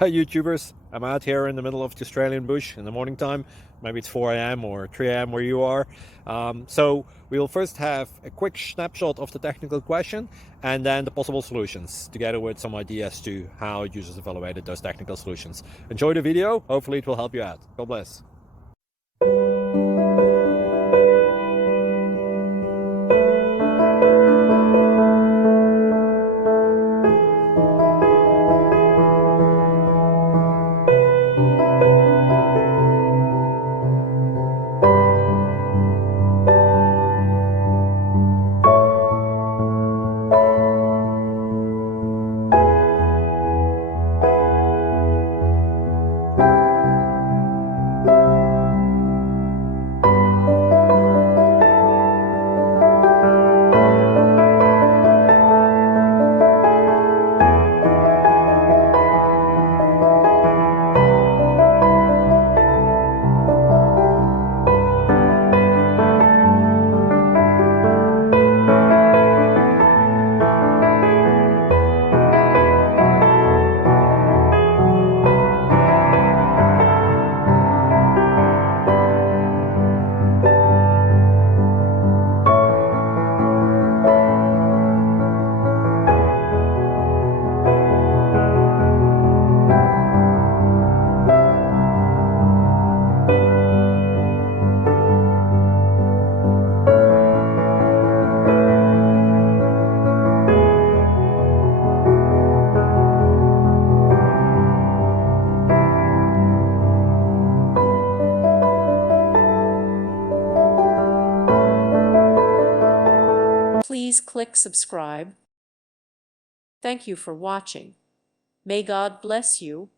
Hi YouTubers, I'm out here in the middle of the Australian bush in the morning time. Maybe it's 4 a.m. or 3 a.m. where you are. So we'll first have a quick snapshot of the technical question and then the possible solutions, together with some ideas to how users evaluated those technical solutions. Enjoy the video, hopefully it will help you out. God bless. Please click subscribe. Thank you for watching. May God bless you.